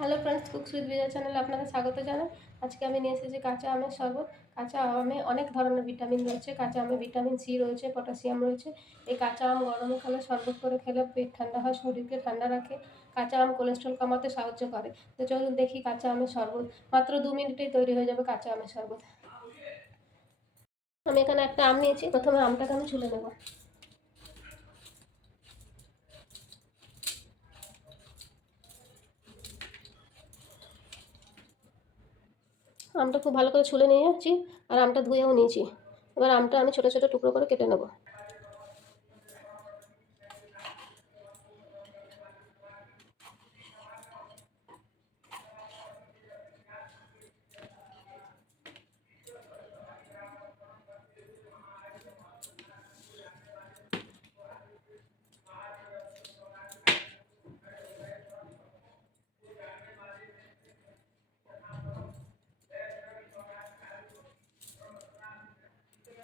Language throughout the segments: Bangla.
হ্যালো ফ্রেন্ডস, কুকস উইথ বিজয় চ্যানেলে আপনাদের স্বাগত জানাই। আজকে আমি নিয়ে এসেছি কাঁচা আমের শরবত। কাঁচা আমে অনেক ধরনের ভিটামিন রয়েছে। কাঁচা আমে ভিটামিন সি রয়েছে, পটাশিয়াম রয়েছে। এই কাঁচা আম গরমে খেলে, শরবত করে খেলে পেট ঠান্ডা হয়, শরীরকে ঠান্ডা রাখে। কাঁচা আম কোলেস্ট্রল কমাতে সাহায্য করে। তো চলুন দেখি কাঁচা আমের শরবত। মাত্র 2 মিনিটেই তৈরি হয়ে যাবে কাঁচা আমের শরবত। আমি এখানে একটা আম নিয়েছি। প্রথমে আমটাকে আমি ছুলে নেব। আমটা খুব ভালো করে ছুলে নিয়েছি আর আমটা ধুয়েও নিয়েছি। এবার আমটা আমি ছোটো ছোটো টুকরো করে কেটে নেব।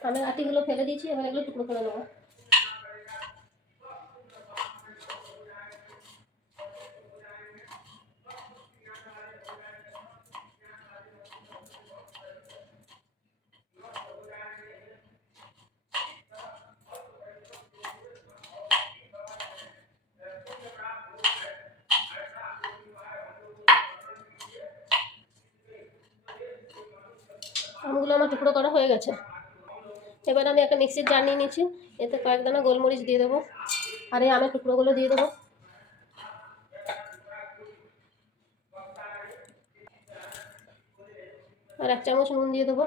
আমি আটিগুলো ফেলে দিয়েছি, এবার এগুলো টুকরো করে নেবো। আমগুলো আমার টুকরো করা হয়ে গেছে। এবার আমি একটা মিক্সির জার নিয়ে নিয়েছি। এতে কয়েক দানা গোলমরিচ দিয়ে দেবো আর এই আমের টুকরোগুলো দিয়ে দেবো। আর 1 চামচ নুন দিয়ে দেবো।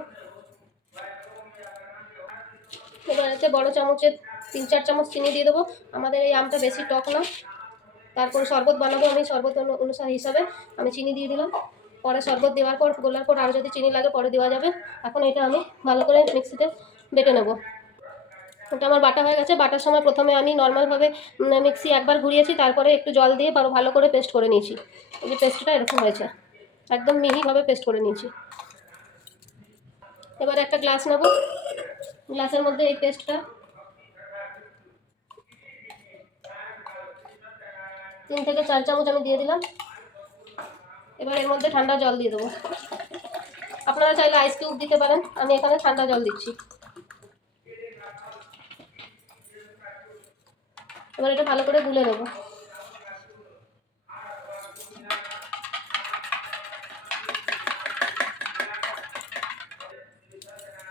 এবার এতে বড় চামচের 3-4 চামচ চিনি দিয়ে দেবো। আমাদের এই আমটা বেশি টক না। তারপর শরবত বানাবো আমি, শরবত অনুসার হিসাবে আমি চিনি দিয়ে দিলাম। পরে শরবত দেওয়ার পর, গোলার পর আরও যদি চিনি লাগে পরে দেওয়া যাবে। এখন এটা আমি ভালো করে মিক্সিতে বেটে নেবো। ওটা আমার বাটা হয়ে গেছে। বাটার সময় প্রথমে আমি নর্মালভাবে মিক্সি একবার ঘুরিয়েছি, তারপরে একটু জল দিয়ে ভালো করে পেস্ট করে নিয়েছি। এই যে পেস্টটা এরকম হয়েছে, একদম মিহিভাবে পেস্ট করে নিয়েছি। এবার একটা গ্লাস নেব। গ্লাসের মধ্যে এই পেস্টটা 3 থেকে 4 চামচ আমি দিয়ে দিলাম। এবার এর মধ্যে ঠান্ডা জল দিয়ে দেবো। আপনারা চাইলে আইস কিউব দিতে পারেন, আমি এখানে ঠান্ডা জল দিচ্ছি। এবার এটা ভালো করে গুলে নেব।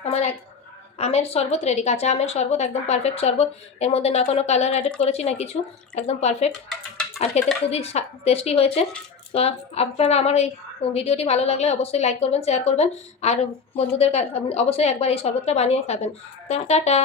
আমার আমের শরবত রেডি। কাঁচা আমের শরবত একদম পারফেক্ট শরবত। এর মধ্যে না কোনো কালার অ্যাডেড করেছি না কিছু, একদম পারফেক্ট। আর খেতে খুবই টেস্টি হয়েছে। তো আপনারা আমার এই ভিডিওটি ভালো লাগলে অবশ্যই লাইক করবেন, শেয়ার করবেন আর বন্ধুদের অবশ্যই একবার এই শরবতটা বানিয়ে খাবেন। টাটা।